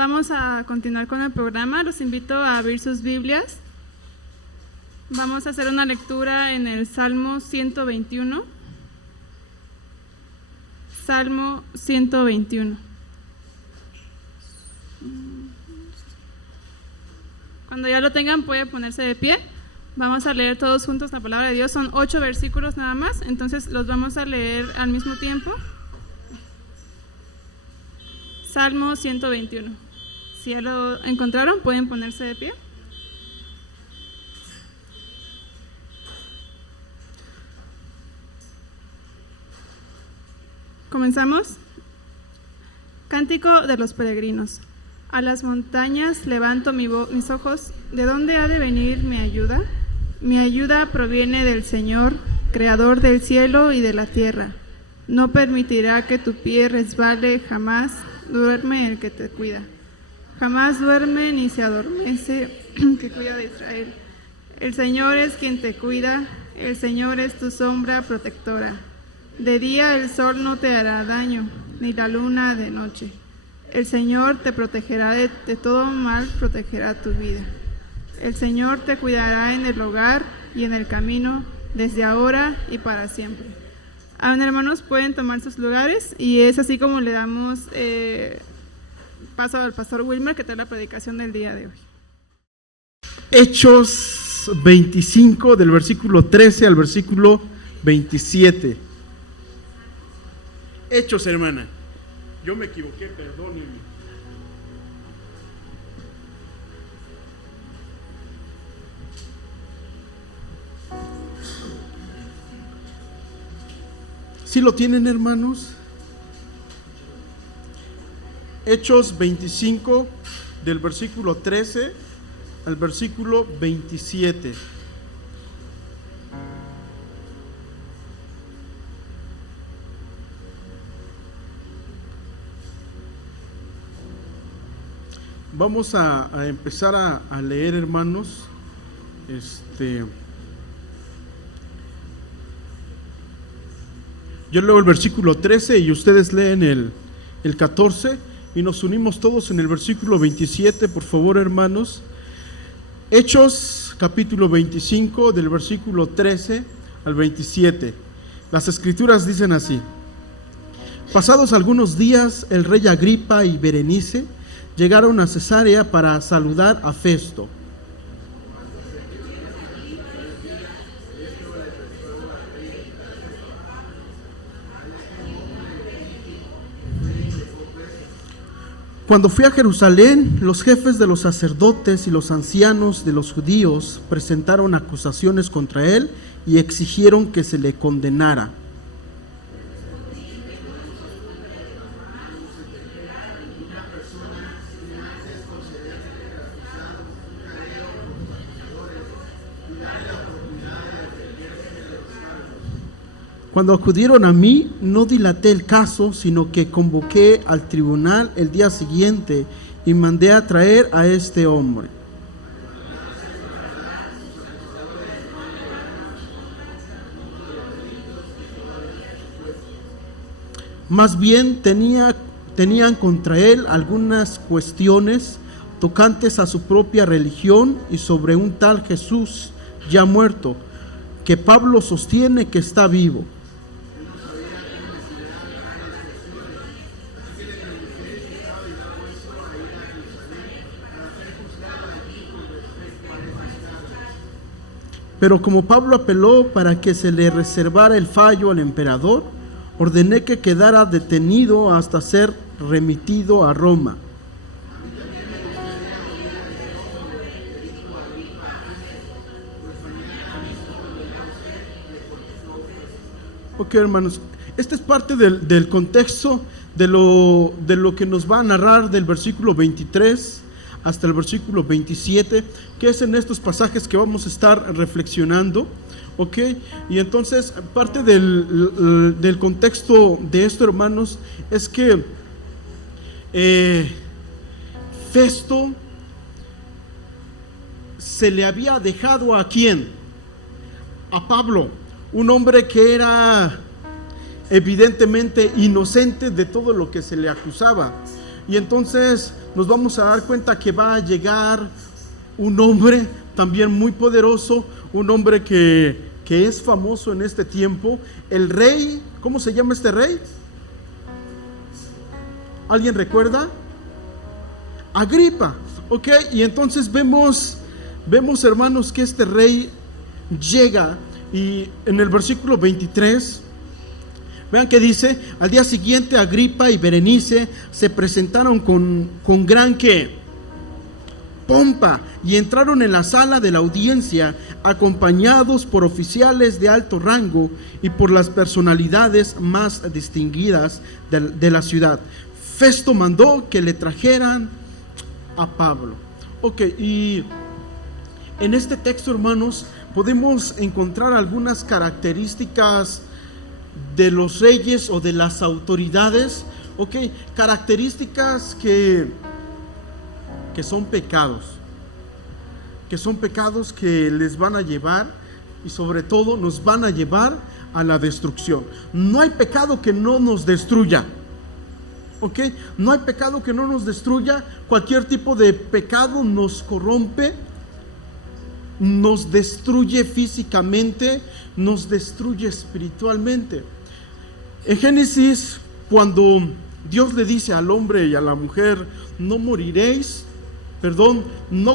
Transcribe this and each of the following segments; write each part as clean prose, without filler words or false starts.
vamos a continuar con el programa. Los invito a abrir sus Biblias. Vamos a hacer una lectura en el Salmo 121. Salmo 121. Cuando ya lo tengan, puede ponerse de pie. Vamos a leer todos juntos la palabra de Dios. Son 8 versículos nada más, entonces los vamos a leer al mismo tiempo. Salmo 121. Si ya lo encontraron, pueden ponerse de pie. Comenzamos. Cántico de los peregrinos. A las montañas levanto mis ojos. ¿De dónde ha de venir mi ayuda? Mi ayuda proviene del Señor, creador del cielo y de la tierra. No permitirá que tu pie resbale, jamás duerme el que te cuida. Jamás duerme ni se adormece que cuida de Israel. El Señor es quien te cuida, el Señor es tu sombra protectora. De día el sol no te hará daño, ni la luna de noche. El Señor te protegerá de todo mal, protegerá tu vida. El Señor te cuidará en el hogar y en el camino, desde ahora y para siempre. Amén, hermanos, pueden tomar sus lugares y es así como le damos paso al pastor Wilmer, que trae la predicación del día de hoy. Hechos 25, del versículo 13 al versículo 27. Hechos, hermana. Yo me equivoqué, perdónenme. ¿Sí lo tienen, hermanos? Hechos 25, del versículo 13 al versículo 27. Vamos a empezar a leer, hermanos. Yo leo el versículo 13 y ustedes leen el 14 y nos unimos todos en el versículo 27, por favor, hermanos. Hechos capítulo 25, del versículo 13 al 27. Las escrituras dicen así: Pasados algunos días, el rey Agripa y Berenice llegaron a Cesarea para saludar a Festo. Cuando fui a Jerusalén, los jefes de los sacerdotes y los ancianos de los judíos presentaron acusaciones contra él y exigieron que se le condenara. Cuando acudieron a mí, no dilaté el caso, sino que convoqué al tribunal el día siguiente y mandé a traer a este hombre. Más bien tenían contra él algunas cuestiones tocantes a su propia religión y sobre un tal Jesús ya muerto, que Pablo sostiene que está vivo. Pero como Pablo apeló para que se le reservara el fallo al emperador, ordené que quedara detenido hasta ser remitido a Roma. Ok, hermanos, esta es parte del contexto de lo que nos va a narrar del versículo 23 hasta el versículo 27, que es en estos pasajes que vamos a estar reflexionando, ¿ok? Y entonces parte del contexto de esto, hermanos, es que Festo se le había dejado ¿a quién? A Pablo, un hombre que era evidentemente inocente de todo lo que se le acusaba. Y entonces nos vamos a dar cuenta que va a llegar un hombre también muy poderoso, un hombre que es famoso en este tiempo, el rey. ¿Cómo se llama este rey? ¿Alguien recuerda? Agripa. Ok, y entonces vemos hermanos que este rey llega, y en el versículo 23 vean que dice: al día siguiente Agripa y Berenice se presentaron con gran pompa y entraron en la sala de la audiencia acompañados por oficiales de alto rango y por las personalidades más distinguidas de la ciudad. Festo mandó que le trajeran a Pablo. Ok, y en este texto, hermanos, podemos encontrar algunas características de los reyes o de las autoridades, ok, características que son pecados, que les van a llevar, y sobre todo nos van a llevar a la destrucción. No hay pecado que no nos destruya, ok, no hay pecado que no nos destruya. Cualquier tipo de pecado nos corrompe, nos destruye físicamente, nos destruye espiritualmente. En Génesis, cuando Dios le dice al hombre y a la mujer: no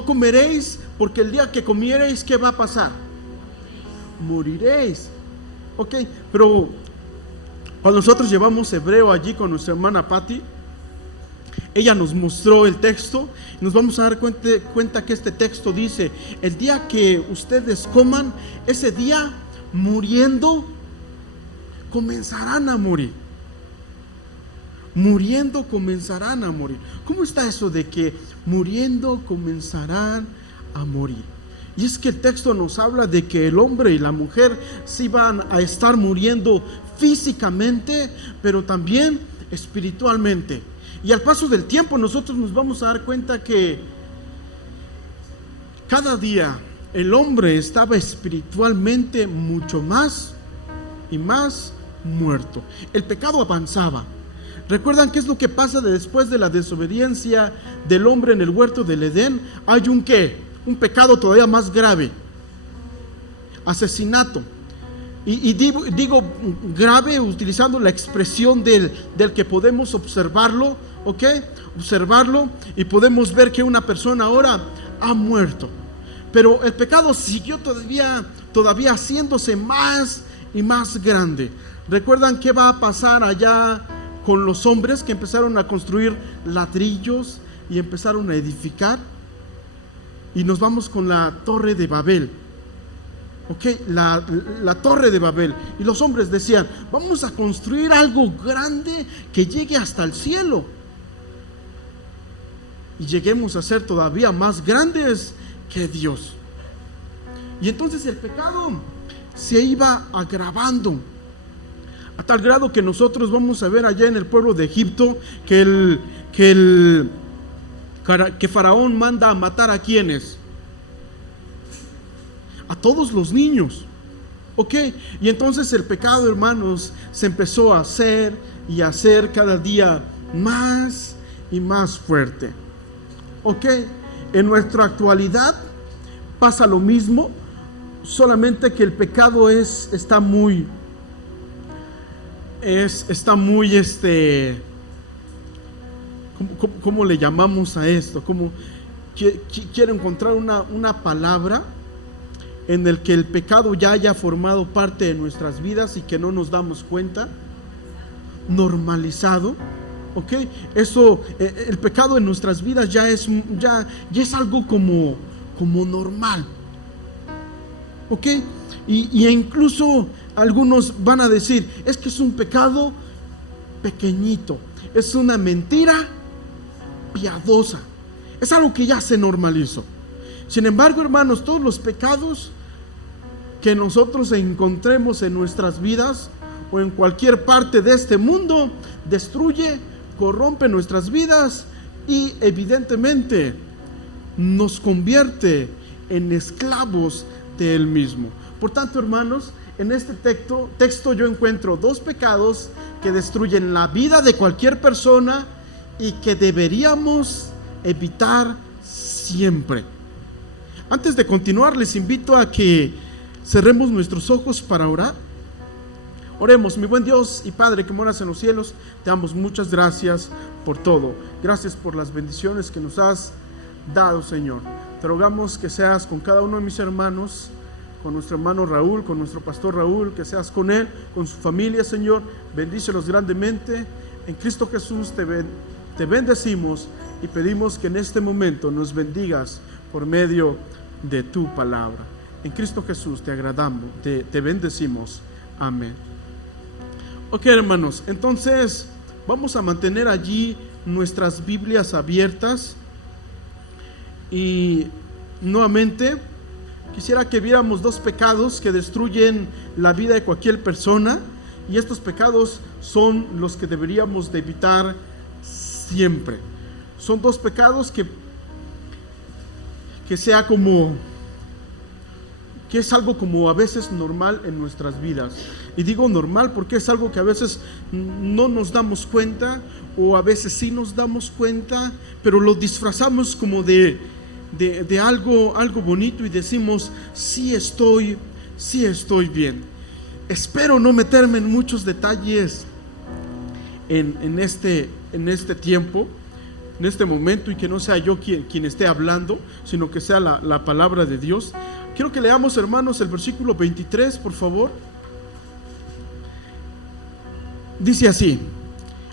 comeréis, porque el día que comiereis, ¿qué va a pasar? Moriréis. Ok, pero cuando nosotros llevamos hebreo allí con nuestra hermana Patti, ella nos mostró el texto, y nos vamos a dar cuenta que este texto dice: el día que ustedes coman, ese día, muriendo, comenzarán a morir. Muriendo comenzarán a morir. ¿Cómo está eso de que muriendo comenzarán a morir? Y es que el texto nos habla de que el hombre y la mujer sí van a estar muriendo físicamente, pero también espiritualmente. Y al paso del tiempo nosotros nos vamos a dar cuenta que cada día el hombre estaba espiritualmente mucho más y más muerto. El pecado avanzaba. ¿Recuerdan qué es lo que pasa después de la desobediencia del hombre en el huerto del Edén? Hay un pecado todavía más grave: asesinato. Y digo grave utilizando la expresión del que podemos observarlo, ¿ok? Observarlo, y podemos ver que una persona ahora ha muerto. Pero el pecado siguió todavía haciéndose más y más grande. ¿Recuerdan qué va a pasar allá con los hombres que empezaron a construir ladrillos y empezaron a edificar? Y nos vamos con la Torre de Babel. Ok, la Torre de Babel. Y los hombres decían: vamos a construir algo grande que llegue hasta el cielo, y lleguemos a ser todavía más grandes que Dios. Y entonces el pecado se iba agravando, a tal grado que nosotros vamos a ver allá en el pueblo de Egipto que Faraón manda a matar ¿a quiénes? A todos los niños. Ok, y entonces el pecado, hermanos, se empezó a hacer y a hacer cada día más y más fuerte. Ok, en nuestra actualidad pasa lo mismo, solamente que el pecado está muy ¿cómo le llamamos a esto? Como quiero encontrar una palabra en el que el pecado ya haya formado parte de nuestras vidas y que no nos damos cuenta. Normalizado. ¿Ok? Eso, el pecado en nuestras vidas ya es algo como normal. ¿Ok? Y incluso algunos van a decir: es que es un pecado pequeñito, es una mentira piadosa, es algo que ya se normalizó. Sin embargo, hermanos, todos los pecados que nosotros encontremos en nuestras vidas o en cualquier parte de este mundo destruye, corrompe nuestras vidas y evidentemente nos convierte en esclavos de él mismo. Por tanto, hermanos, en este texto yo encuentro dos pecados que destruyen la vida de cualquier persona y que deberíamos evitar siempre. Antes de continuar, les invito a que cerremos nuestros ojos para orar. Oremos. Mi buen Dios y Padre que moras en los cielos, te damos muchas gracias por todo. Gracias por las bendiciones que nos has dado, Señor. Te rogamos que seas con cada uno de mis hermanos, con nuestro hermano Raúl, con nuestro pastor Raúl, que seas con él, con su familia, Señor. Bendícelos grandemente. En Cristo Jesús te bendecimos y pedimos que en este momento nos bendigas por medio de tu palabra. En Cristo Jesús te agradamos, te bendecimos. Amén. Ok, hermanos, entonces vamos a mantener allí nuestras Biblias abiertas y nuevamente quisiera que viéramos dos pecados que destruyen la vida de cualquier persona, y estos pecados son los que deberíamos de evitar siempre. Son dos pecados que sea como que es algo como a veces normal en nuestras vidas. Y digo normal porque es algo que a veces no nos damos cuenta, o a veces sí nos damos cuenta, pero lo disfrazamos como de algo bonito y decimos, sí estoy bien. Espero no meterme en muchos detalles en este tiempo, en este momento, y que no sea yo quien esté hablando, sino que sea la palabra de Dios. Quiero que leamos, hermanos, el versículo 23, por favor. Dice así: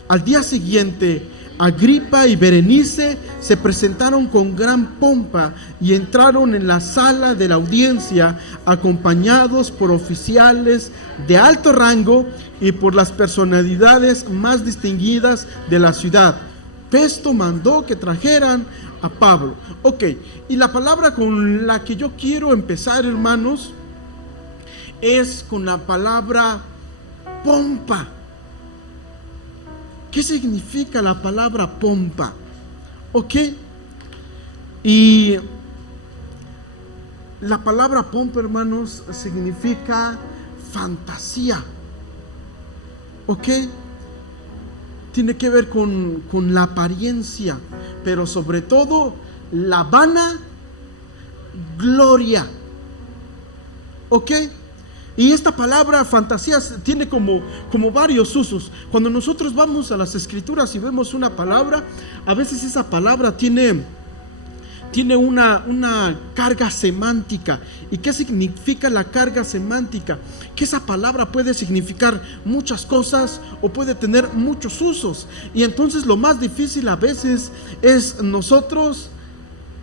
al día siguiente, Agripa y Berenice se presentaron con gran pompa y entraron en la sala de la audiencia, acompañados por oficiales de alto rango y por las personalidades más distinguidas de la ciudad. Festo mandó que trajeran a Pablo. Ok, y la palabra con la que yo quiero empezar, hermanos, es con la palabra pompa. ¿Qué significa la palabra pompa? Ok, y la palabra pompa, hermanos, significa fantasía. Ok, tiene que ver con la apariencia, pero sobre todo la vana gloria. ¿Ok? Y esta palabra fantasía tiene como varios usos. Cuando nosotros vamos a las escrituras y vemos una palabra, a veces esa palabra tiene una carga semántica. ¿Y qué significa la carga semántica? Que esa palabra puede significar muchas cosas o puede tener muchos usos. Y entonces lo más difícil a veces es nosotros,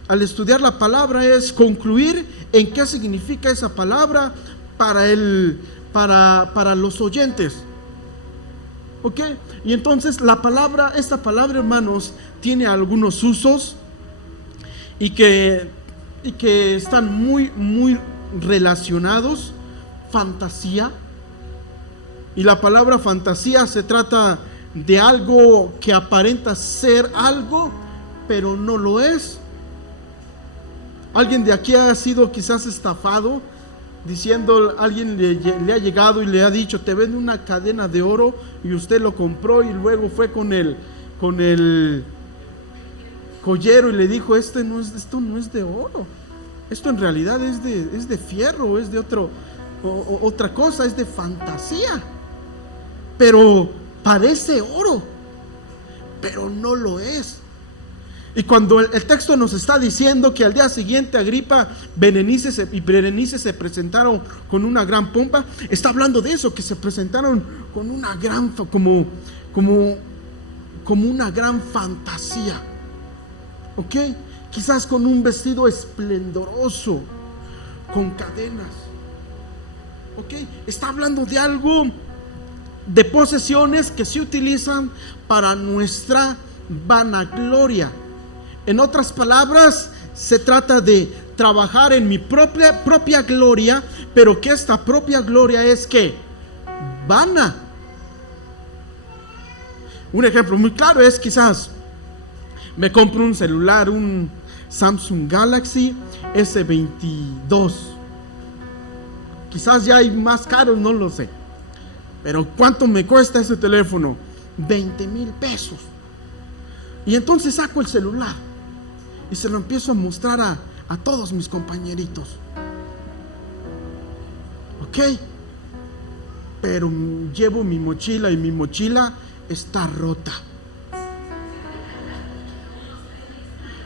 al estudiar la palabra, es concluir en qué significa esa palabra para los oyentes. ¿Ok? Y entonces esta palabra, hermanos, tiene algunos usos y que están muy, muy relacionados. Fantasía. Y la palabra fantasía se trata de algo que aparenta ser algo, pero no lo es. Alguien de aquí ha sido quizás estafado, diciendo, alguien le ha llegado y le ha dicho, te vende una cadena de oro, y usted lo compró y luego fue con el joyero y le dijo, esto no es de oro, esto en realidad es de fierro, es de otra cosa, es de fantasía, pero parece oro, pero no lo es. Y cuando el texto nos está diciendo que al día siguiente Agripa y Berenice se presentaron con una gran pompa, está hablando de eso, que se presentaron con una gran como una gran fantasía. ¿Ok? Quizás con un vestido esplendoroso, con cadenas. ¿Ok? Está hablando de algo, de posesiones que se utilizan para nuestra vanagloria. En otras palabras, se trata de trabajar en mi propia gloria, pero que esta propia gloria es que vana. Un ejemplo muy claro es, quizás me compro un celular, un Samsung Galaxy S22. Quizás ya hay más caros, no lo sé, pero ¿cuánto me cuesta ese teléfono? 20,000 pesos. Y entonces saco el celular y se lo empiezo a mostrar a todos mis compañeritos. Ok, pero llevo mi mochila y mi mochila está rota.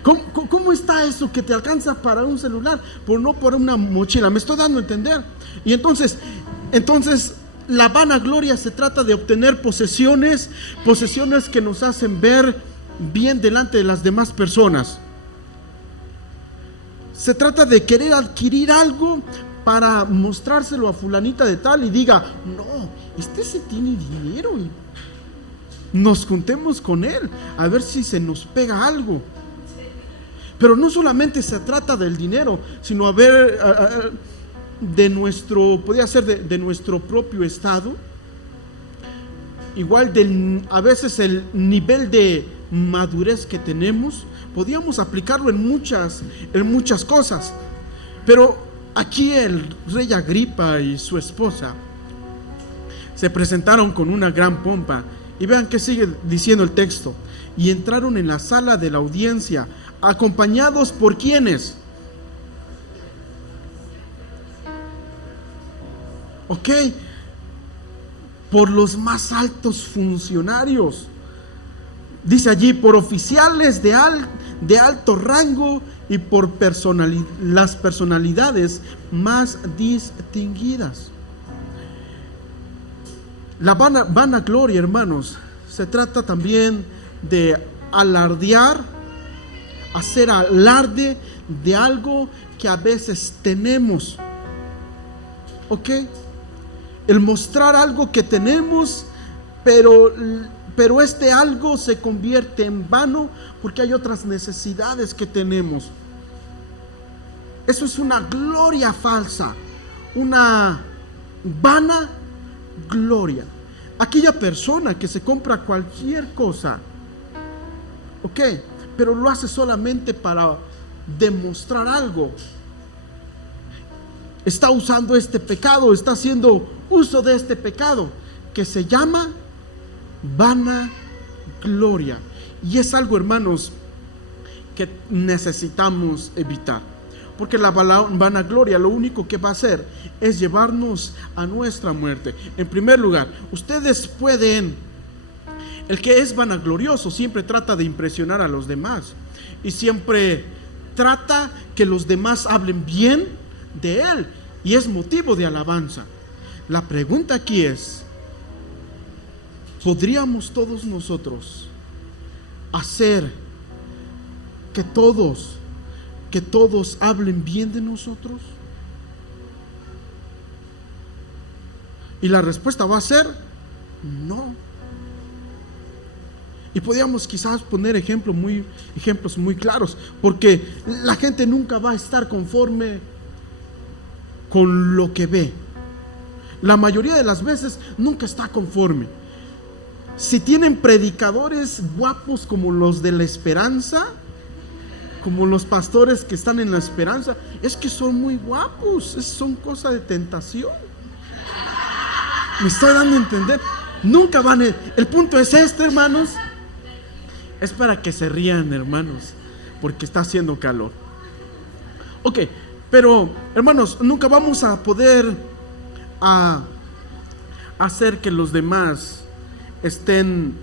¿Cómo está eso que te alcanza para un celular, pero no por una mochila? Me estoy dando a entender. Y entonces la vanagloria se trata de obtener posesiones que nos hacen ver bien delante de las demás personas. Se trata de querer adquirir algo para mostrárselo a fulanita de tal y diga, no, sí tiene dinero y nos juntemos con él a ver si se nos pega algo. Pero no solamente se trata del dinero, sino podría ser de nuestro propio estado. Igual a veces el nivel de madurez que tenemos, podríamos aplicarlo en muchas cosas. Pero aquí el rey Agripa y su esposa se presentaron con una gran pompa. Y vean que sigue diciendo el texto. Y entraron en la sala de la audiencia, acompañados por ¿quiénes? Ok, por los más altos funcionarios. Dice allí, por oficiales de alto rango y por las personalidades más distinguidas. La vanagloria, hermanos, se trata también de alardear, hacer alarde de algo que a veces tenemos. ¿Ok? El mostrar algo que tenemos, pero este algo se convierte en vano porque hay otras necesidades que tenemos. Eso es una gloria falsa, una vana gloria. Aquella persona que se compra cualquier cosa, ok, pero lo hace solamente para demostrar algo, está usando este pecado, está haciendo uso de este pecado que se llama vanagloria. Y es algo, hermanos, que necesitamos evitar, porque la vanagloria lo único que va a hacer es llevarnos a nuestra muerte. En primer lugar, el que es vanaglorioso siempre trata de impresionar a los demás y siempre trata que los demás hablen bien de él y es motivo de alabanza. La pregunta aquí es, ¿podríamos todos nosotros hacer que todos hablen bien de nosotros? Y la respuesta va a ser no. Y podríamos quizás poner ejemplos muy claros, porque la gente nunca va a estar conforme con lo que ve. La mayoría de las veces nunca está conforme. Si tienen predicadores guapos como los de la esperanza, como los pastores que están en la esperanza, es que son muy guapos, son cosa de tentación. Me estoy dando a entender. Nunca van el punto es este, hermanos. Es para que se rían, hermanos, porque está haciendo calor. Ok, pero hermanos, nunca vamos a poder hacer que los demás estén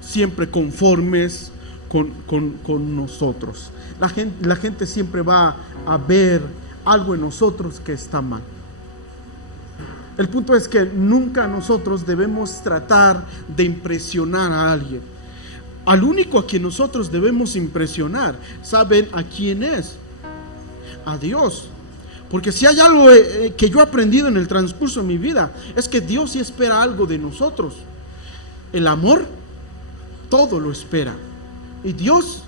siempre conformes con nosotros. La gente siempre va a ver algo en nosotros que está mal. El punto es que nunca nosotros debemos tratar de impresionar a alguien. Al único a quien nosotros debemos impresionar, ¿saben a quién es? A Dios. Porque si hay algo que yo he aprendido en el transcurso de mi vida, es que Dios sí espera algo de nosotros. El amor todo lo espera. Y Dios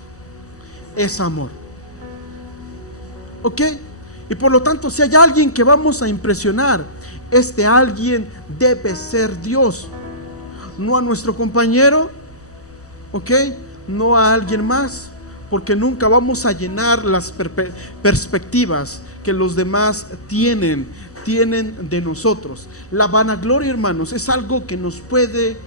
es amor. ¿Ok? Y por lo tanto, si hay alguien que vamos a impresionar, este alguien debe ser Dios. No a nuestro compañero, ¿ok? No a alguien más, porque nunca vamos a llenar las perspectivas que los demás tienen de nosotros. La vanagloria, hermanos, es algo que nos puede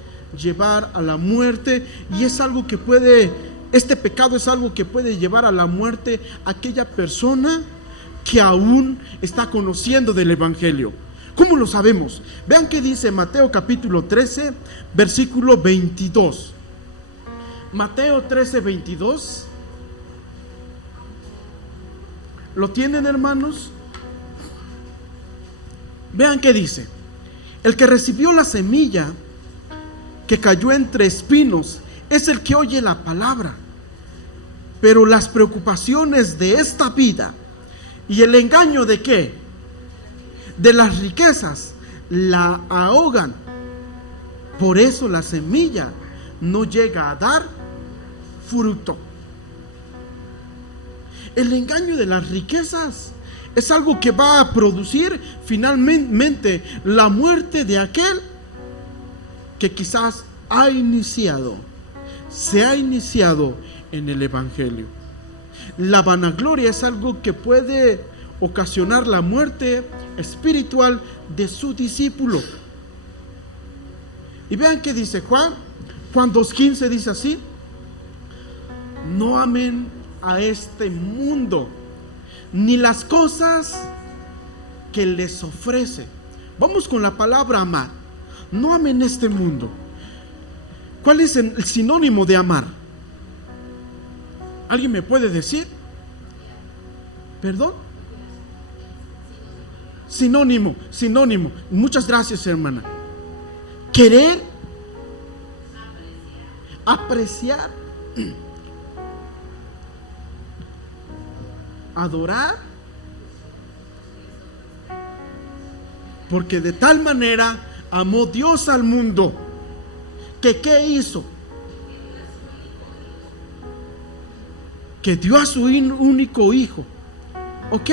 llevar a la muerte y es algo que puede Este pecado es algo que puede llevar a la muerte a aquella persona que aún está conociendo del Evangelio. ¿Cómo lo sabemos? Vean qué dice Mateo capítulo 13, versículo 22. Mateo 13, 22. ¿Lo tienen, hermanos? Vean qué dice. El que recibió la semilla que cayó entre espinos es el que oye la palabra, pero las preocupaciones de esta vida y el engaño de ¿qué? De las riquezas la ahogan. Por eso la semilla no llega a dar fruto. El engaño de las riquezas es algo que va a producir finalmente la muerte de aquel que quizás se ha iniciado en el Evangelio. La vanagloria es algo que puede ocasionar la muerte espiritual de su discípulo. Y vean qué dice Juan 2:15, dice así: no amen a este mundo, ni las cosas que les ofrece. Vamos con la palabra amar. No amen este mundo. ¿Cuál es el sinónimo de amar? ¿Alguien me puede decir? ¿Perdón? Sinónimo. Muchas gracias, hermana. Querer, apreciar, adorar, porque de tal manera amó Dios al mundo, que ¿qué hizo? Que dio a su único hijo. ¿Ok?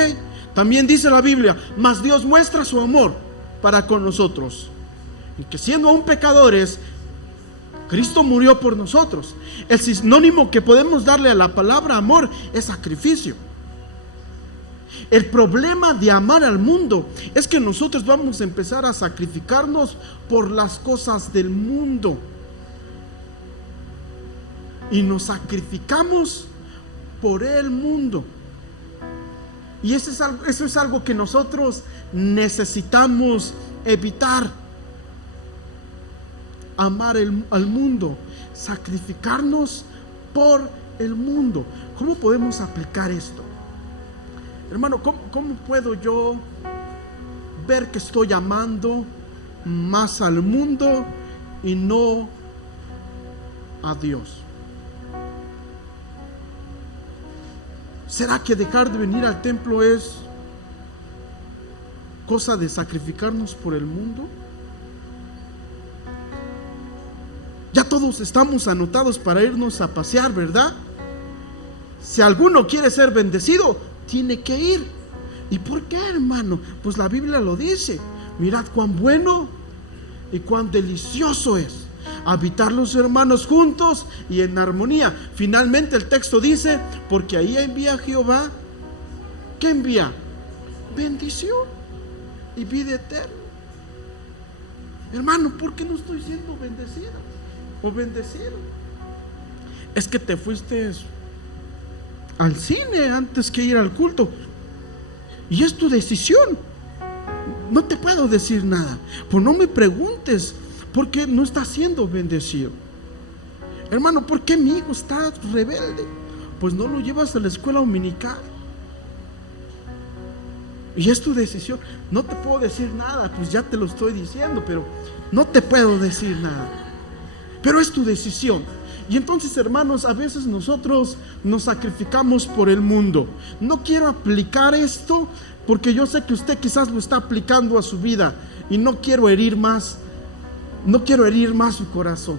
También dice la Biblia, mas Dios muestra su amor para con nosotros, y que siendo aún pecadores, Cristo murió por nosotros. El sinónimo que podemos darle a la palabra amor es sacrificio. El problema de amar al mundo es que nosotros vamos a empezar a sacrificarnos por las cosas del mundo. Y nos sacrificamos por el mundo. Y eso es algo que nosotros necesitamos evitar. Amar al mundo, sacrificarnos por el mundo. ¿Cómo podemos aplicar esto? Hermano, ¿cómo puedo yo ver que estoy amando más al mundo y no a Dios? ¿Será que dejar de venir al templo es cosa de sacrificarnos por el mundo? Ya todos estamos anotados para irnos a pasear, ¿verdad? Si alguno quiere ser bendecido, tiene que ir. ¿Y por qué, hermano? Pues la Biblia lo dice. Mirad cuán bueno y cuán delicioso es habitar los hermanos juntos y en armonía. Finalmente el texto dice, porque ahí envía Jehová. ¿Qué envía? Bendición y vida eterna. Hermano, ¿por qué no estoy siendo bendecida o bendecido? Es que te fuiste al cine antes que ir al culto, y es tu decisión. No te puedo decir nada. Pues no me preguntes por qué no está siendo bendecido. Hermano, ¿por qué mi hijo está rebelde? Pues no lo llevas a la escuela dominical. Y es tu decisión. No te puedo decir nada, pues ya te lo estoy diciendo, pero no te puedo decir nada. Pero es tu decisión. Y entonces, hermanos, a veces nosotros nos sacrificamos por el mundo. No quiero aplicar esto porque yo sé que usted quizás lo está aplicando a su vida y no quiero herir más su corazón.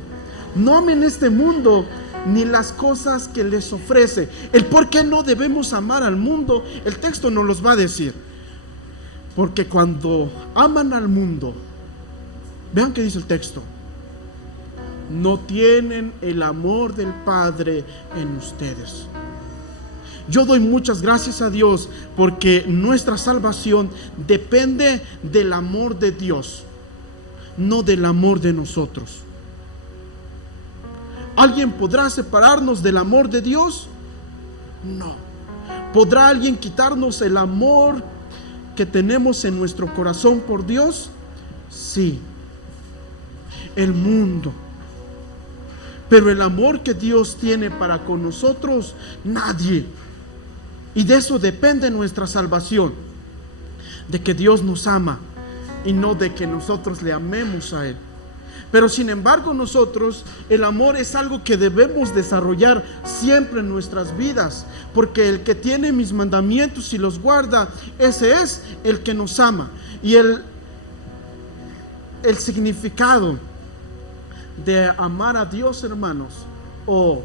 No amen este mundo ni las cosas que les ofrece. El por qué no debemos amar al mundo, el texto nos los va a decir. Porque cuando aman al mundo, vean qué dice el texto: no tienen el amor del Padre en ustedes. Yo doy muchas gracias a Dios porque nuestra salvación depende del amor de Dios, no del amor de nosotros. ¿Alguien podrá separarnos del amor de Dios? No. ¿Podrá alguien quitarnos el amor que tenemos en nuestro corazón por Dios? Sí. El mundo. Pero el amor que Dios tiene para con nosotros, nadie. Y de eso depende nuestra salvación. De que Dios nos ama y no de que nosotros le amemos a Él. Pero sin embargo nosotros, el amor es algo que debemos desarrollar siempre en nuestras vidas, porque el que tiene mis mandamientos y los guarda, ese es el que nos ama. Y el significado de amar a Dios, hermanos, o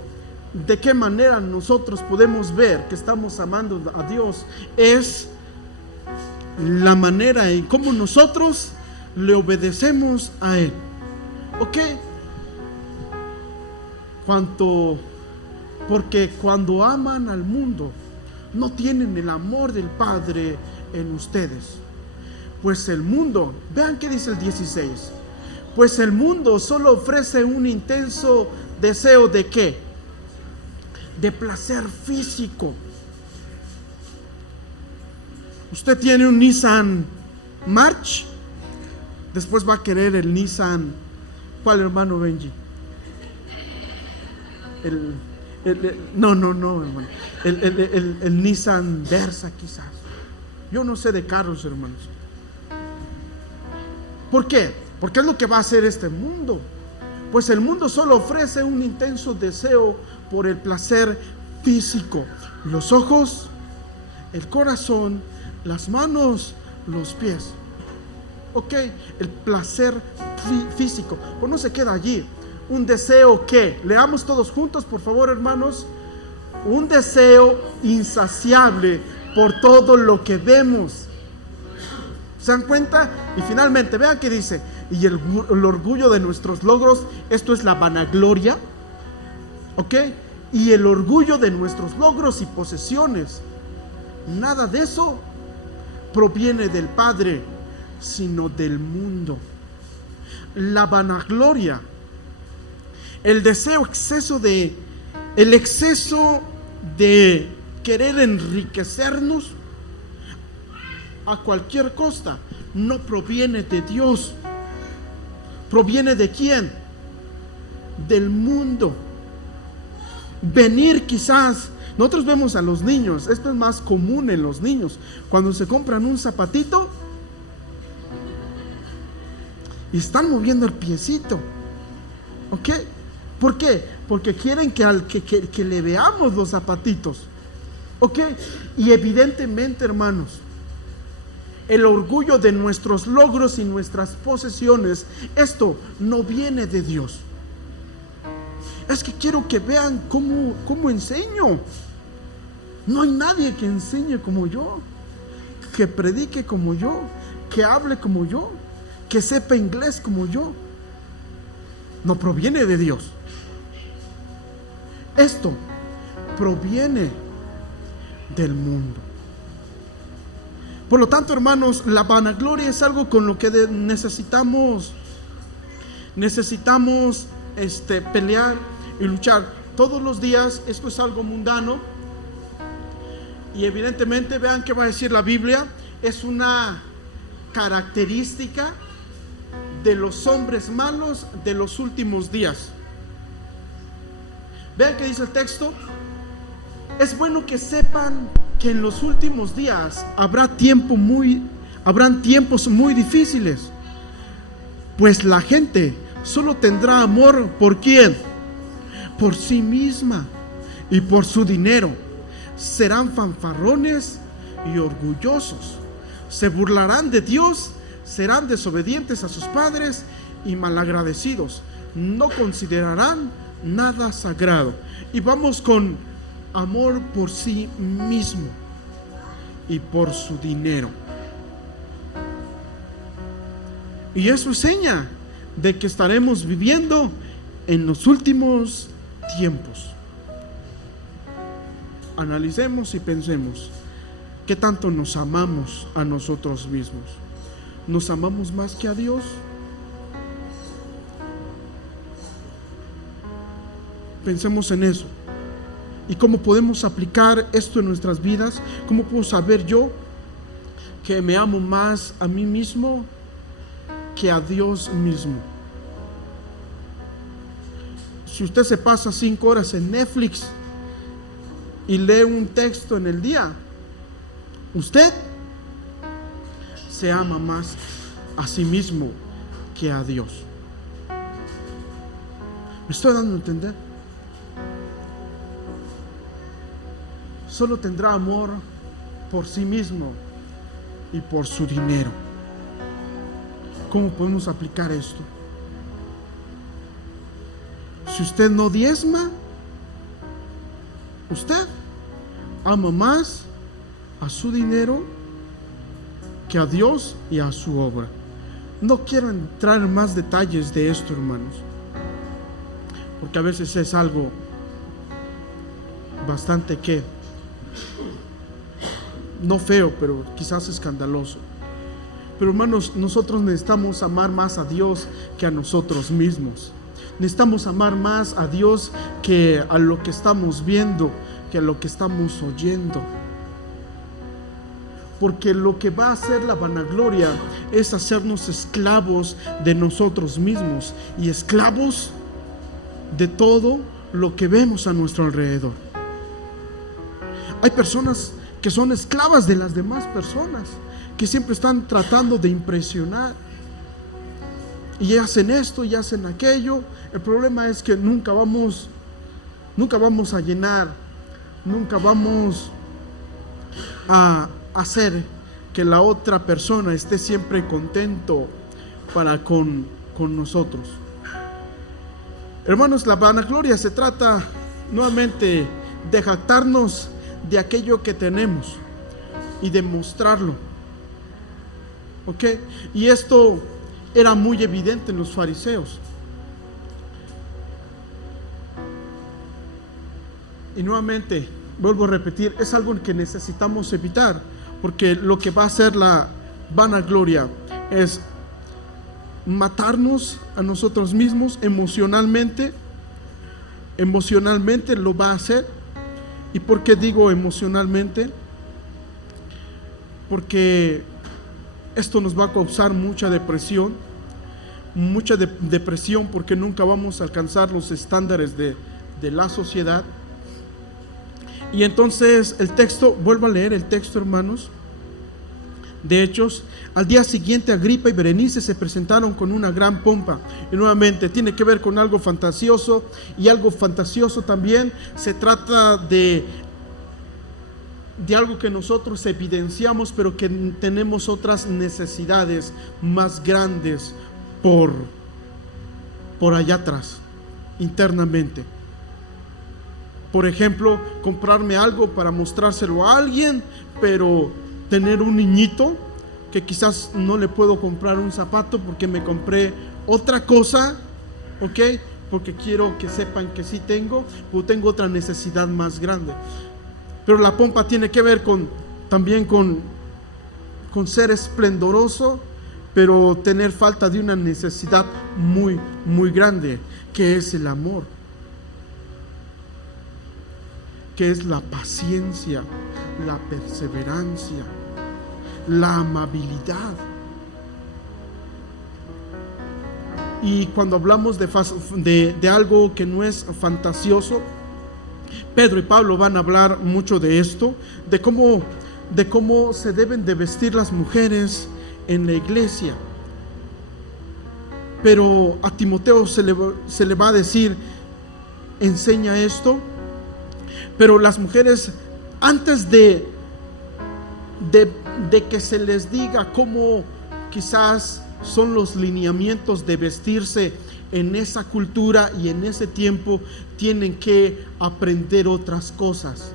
de qué manera nosotros podemos ver que estamos amando a Dios, es la manera en cómo nosotros le obedecemos a Él. ¿Ok? Porque cuando aman al mundo, no tienen el amor del Padre en ustedes. Pues el mundo, vean qué dice el 16. Pues el mundo solo ofrece un intenso deseo de ¿qué? De placer físico. Usted tiene un Nissan March, después va a querer el Nissan. ¿Cuál, hermano Benji? No, hermano. El Nissan Versa, quizás. Yo no sé de carros, hermanos. ¿Por qué? Porque es lo que va a hacer este mundo. Pues el mundo solo ofrece un intenso deseo por el placer físico. Los ojos, el corazón, las manos, los pies. Ok, el placer físico. Pues no se queda allí. Un deseo que, leamos todos juntos, por favor, hermanos. Un deseo insaciable por todo lo que vemos. ¿Se dan cuenta? Y finalmente, vean que dice, y el orgullo de nuestros logros, esto es la vanagloria. Ok, y el orgullo de nuestros logros y posesiones, nada de eso proviene del Padre, sino del mundo. La vanagloria, el exceso de querer enriquecernos a cualquier costa, no proviene de Dios. ¿Proviene de quién? Del mundo. Venir quizás, nosotros vemos a los niños, esto es más común en los niños, cuando se compran un zapatito y están moviendo el piecito. ¿Ok? ¿Por qué? Porque quieren que le veamos los zapatitos. ¿Ok? Y evidentemente, hermanos, el orgullo de nuestros logros y nuestras posesiones, esto no viene de Dios. Es que quiero que vean cómo enseño. No hay nadie que enseñe como yo, que predique como yo, que hable como yo, que sepa inglés como yo. No proviene de Dios. Esto proviene del mundo. Por lo tanto, hermanos, la vanagloria es algo con lo que necesitamos pelear y luchar todos los días. Esto es algo mundano. Y evidentemente, vean qué va a decir la Biblia. Es una característica de los hombres malos de los últimos días. Vean qué dice el texto. Es bueno que sepan que en los últimos días habrán tiempos muy difíciles, pues la gente solo tendrá amor ¿por quién? Por sí misma y por su dinero. Serán fanfarrones y orgullosos, se burlarán de Dios, serán desobedientes a sus padres y malagradecidos, no considerarán nada sagrado. Y vamos con amor por sí mismo y por su dinero. Y eso es seña de que estaremos viviendo en los últimos tiempos. Analicemos y pensemos, ¿qué tanto nos amamos a nosotros mismos? ¿Nos amamos más que a Dios? Pensemos en eso. ¿Y cómo podemos aplicar esto en nuestras vidas? ¿Cómo puedo saber yo que me amo más a mí mismo que a Dios mismo? Si usted se pasa 5 horas en Netflix y lee un texto en el día, usted se ama más a sí mismo que a Dios. ¿Me estoy dando a entender? Solo tendrá amor por sí mismo y por su dinero. ¿Cómo podemos aplicar esto? Si usted no diezma, usted ama más a su dinero que a Dios y a su obra. No quiero entrar en más detalles de esto, hermanos, porque a veces es algo bastante no feo, pero quizás escandaloso. Pero hermanos, nosotros necesitamos amar más a Dios que a nosotros mismos. Necesitamos amar más a Dios que a lo que estamos viendo, que a lo que estamos oyendo. Porque lo que va a hacer la vanagloria es hacernos esclavos de nosotros mismos y esclavos de todo lo que vemos a nuestro alrededor. Hay personas que son esclavas de las demás personas, que siempre están tratando de impresionar, y hacen esto y hacen aquello. El problema es que nunca vamos a llenar, nunca vamos a hacer que la otra persona esté siempre contento con nosotros. Hermanos, la vanagloria se trata nuevamente de jactarnos de aquello que tenemos y de mostrarlo. ¿Ok? Y esto era muy evidente en los fariseos. Y nuevamente, vuelvo a repetir, es algo que necesitamos evitar, porque lo que va a hacer la vanagloria es matarnos a nosotros mismos emocionalmente. Emocionalmente lo va a hacer. ¿Y por qué digo emocionalmente? Porque esto nos va a causar mucha depresión, porque nunca vamos a alcanzar los estándares de la sociedad. Y entonces el texto, vuelvo a leer el texto, hermanos, de Hechos. Al día siguiente Agripa y Berenice se presentaron con una gran pompa. Y nuevamente tiene que ver con algo fantasioso, y algo fantasioso también se trata de algo que nosotros evidenciamos, pero que tenemos otras necesidades más grandes por allá atrás, internamente. Por ejemplo, comprarme algo para mostrárselo a alguien, pero tener un niñito que quizás no le puedo comprar un zapato porque me compré otra cosa, ¿ok? Porque quiero que sepan que sí tengo, pero tengo otra necesidad más grande. Pero la pompa tiene que ver también con ser esplendoroso, pero tener falta de una necesidad muy, muy grande, que es el amor, que es la paciencia, la perseverancia, la amabilidad. Y cuando hablamos de algo que no es fantasioso, Pedro y Pablo van a hablar mucho de esto, de cómo se deben de vestir las mujeres en la iglesia. Pero a Timoteo se le va a decir, enseña esto. Pero las mujeres, antes de que se les diga cómo quizás son los lineamientos de vestirse en esa cultura y en ese tiempo, tienen que aprender otras cosas.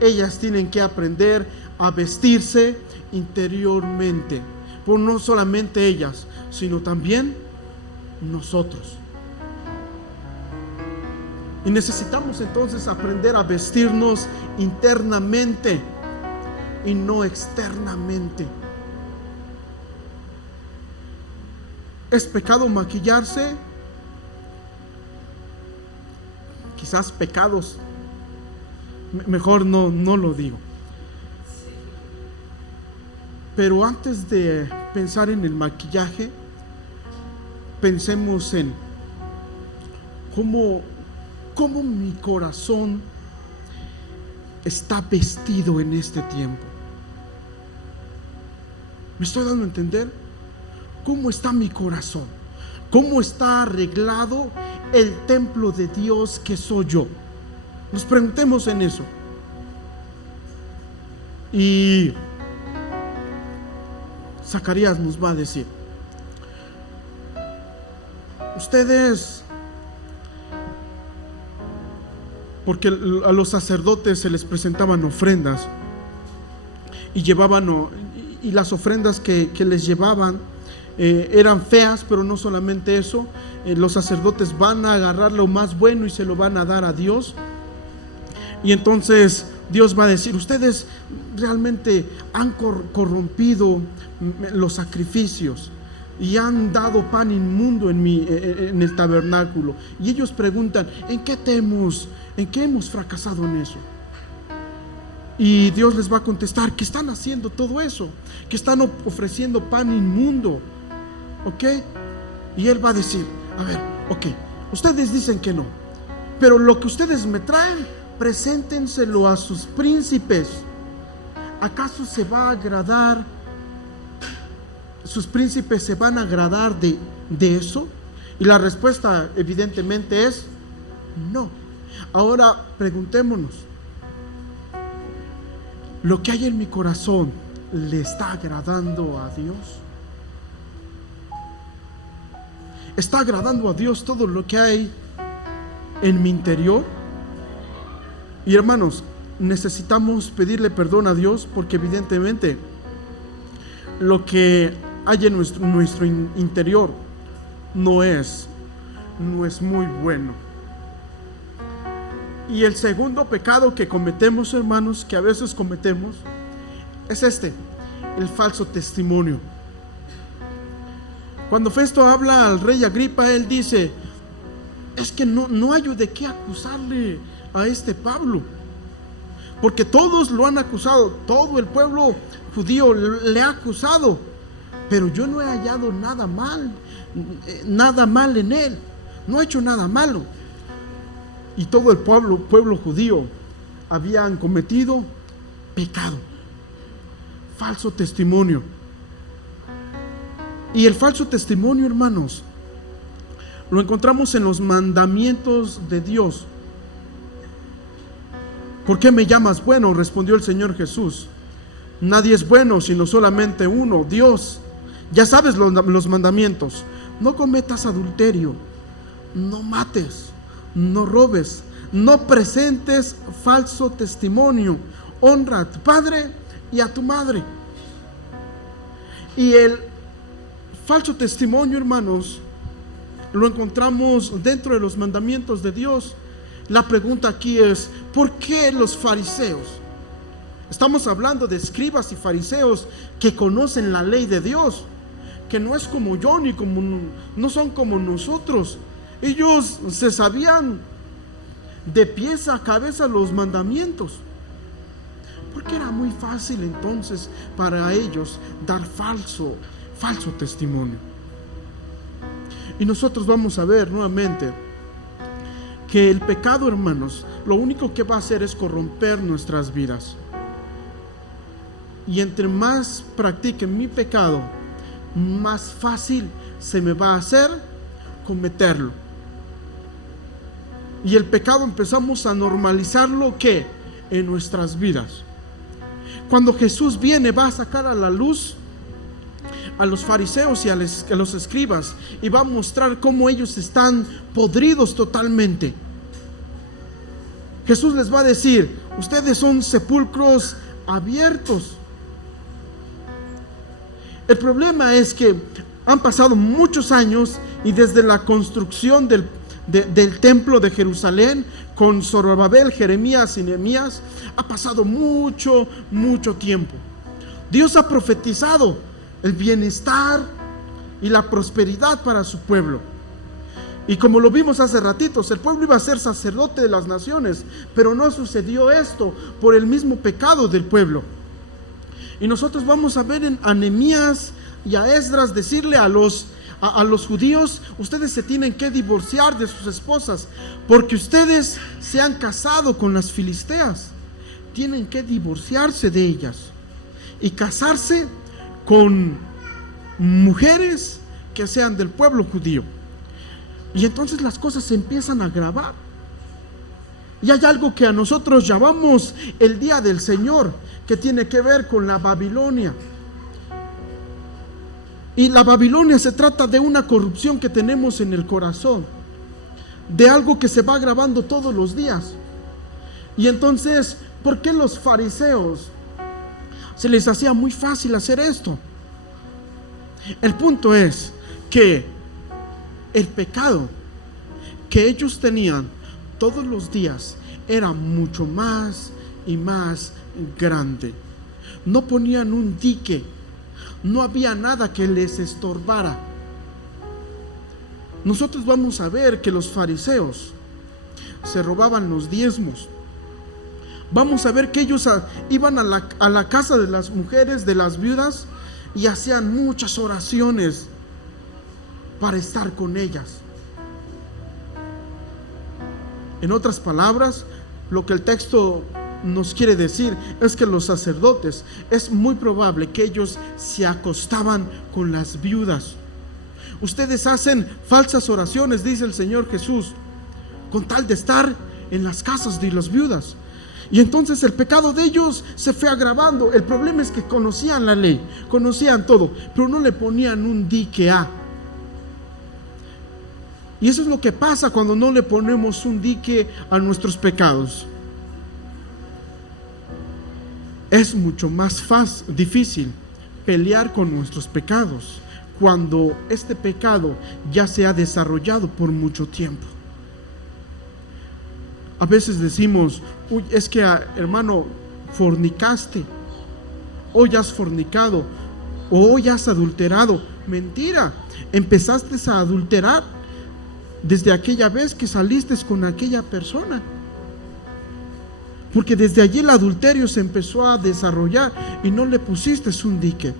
Ellas tienen que aprender a vestirse interiormente, por no solamente ellas, sino también nosotros. Y necesitamos entonces aprender a vestirnos internamente y no externamente. ¿Es pecado maquillarse? quizás pecados. Mejor no lo digo. Pero antes de pensar en el maquillaje, pensemos en cómo mi corazón está vestido en este tiempo. ¿Me estoy dando a entender? ¿Cómo está mi corazón? ¿Cómo está arreglado el templo de Dios que soy yo? Nos preguntemos en eso. Y Zacarías nos va a decir: ustedes, porque a los sacerdotes se les presentaban ofrendas y y las ofrendas que les llevaban eran feas, pero no solamente eso, los sacerdotes van a agarrar lo más bueno y se lo van a dar a Dios. Y entonces Dios va a decir: ustedes realmente han corrompido los sacrificios y han dado pan inmundo en el tabernáculo. Y ellos preguntan: ¿en qué hemos fracasado en eso? Y Dios les va a contestar que están haciendo todo eso, que están ofreciendo pan inmundo. ¿Ok? Y Él va a decir: a ver, ok, ustedes dicen que no, pero lo que ustedes me traen, preséntenselo a sus príncipes. ¿Acaso se va a agradar? ¿Sus príncipes se van a agradar de eso? Y la respuesta evidentemente es no. Ahora preguntémonos: ¿lo que hay en mi corazón le está agradando a Dios? ¿Está agradando a Dios todo lo que hay en mi interior? Y hermanos, necesitamos pedirle perdón a Dios, porque evidentemente lo que hay en nuestro interior no es muy bueno. Y el segundo pecado que cometemos, hermanos, que a veces cometemos, es el falso testimonio. Cuando Festo habla al rey Agripa, él dice: es que no hay de qué acusarle a este Pablo, porque todos lo han acusado, todo el pueblo judío le ha acusado, pero yo no he hallado nada mal en él, no he hecho nada malo. Y todo el pueblo judío habían cometido pecado, falso testimonio. Y el falso testimonio, hermanos, lo encontramos en los mandamientos de Dios. ¿Por qué me llamas bueno?, respondió el Señor Jesús. Nadie es bueno sino solamente uno, Dios. Ya sabes los mandamientos: no cometas adulterio, no mates, no robes, no presentes falso testimonio, honra a tu padre y a tu madre. Y el falso testimonio, hermanos, lo encontramos dentro de los mandamientos de Dios. La pregunta aquí es: ¿por qué los fariseos? Estamos hablando de escribas y fariseos que conocen la ley de Dios, que no es como yo, no son como nosotros. Ellos se sabían de pies a cabeza los mandamientos, porque era muy fácil entonces para ellos dar falso testimonio. Y nosotros vamos a ver nuevamente que el pecado, hermanos, lo único que va a hacer es corromper nuestras vidas. Y entre más practique mi pecado, más fácil se me va a hacer cometerlo. Y el pecado empezamos a normalizarlo, ¿qué? En nuestras vidas. Cuando Jesús viene, va a sacar a la luz a los fariseos y a los escribas, y va a mostrar cómo ellos están podridos totalmente. Jesús les va a decir: ustedes son sepulcros abiertos. El problema es que han pasado muchos años, y desde la construcción del templo de Jerusalén con Zorobabel, Jeremías y Nehemías, ha pasado mucho tiempo. Dios ha profetizado el bienestar y la prosperidad para su pueblo. Y como lo vimos hace ratitos, el pueblo iba a ser sacerdote de las naciones, pero no sucedió esto por el mismo pecado del pueblo. Y nosotros vamos a ver a Nehemías y a Esdras decirle a los judíos: ustedes se tienen que divorciar de sus esposas, porque ustedes se han casado con las filisteas. Tienen que divorciarse de ellas y casarse con mujeres que sean del pueblo judío. Y entonces las cosas se empiezan a agravar. Y hay algo que a nosotros llamamos el día del Señor, que tiene que ver con la Babilonia. Y la Babilonia se trata de una corrupción que tenemos en el corazón, de algo que se va agravando todos los días. Y entonces, ¿por qué los fariseos se les hacía muy fácil hacer esto? El punto es que el pecado que ellos tenían todos los días era mucho más y más grande. No ponían un dique, no había nada que les estorbara. Nosotros vamos a ver que los fariseos se robaban los diezmos. Vamos a ver que ellos iban a la casa de las mujeres, de las viudas, y hacían muchas oraciones para estar con ellas. En otras palabras, lo que el texto nos quiere decir es que los sacerdotes, es muy probable que ellos se acostaban con las viudas. Ustedes hacen falsas oraciones, dice el Señor Jesús, con tal de estar en las casas de las viudas. Y entonces el pecado de ellos se fue agravando. El problema es que conocían la ley, conocían todo, pero no le ponían un dique a. Y eso es lo que pasa cuando no le ponemos un dique a nuestros pecados. Es mucho más difícil pelear con nuestros pecados cuando este pecado ya se ha desarrollado por mucho tiempo. A veces decimos: uy, es que hermano, fornicaste, hoy has fornicado, o hoy has adulterado. Mentira, empezaste a adulterar desde aquella vez que saliste con aquella persona, porque desde allí el adulterio se empezó a desarrollar y no le pusiste un dique.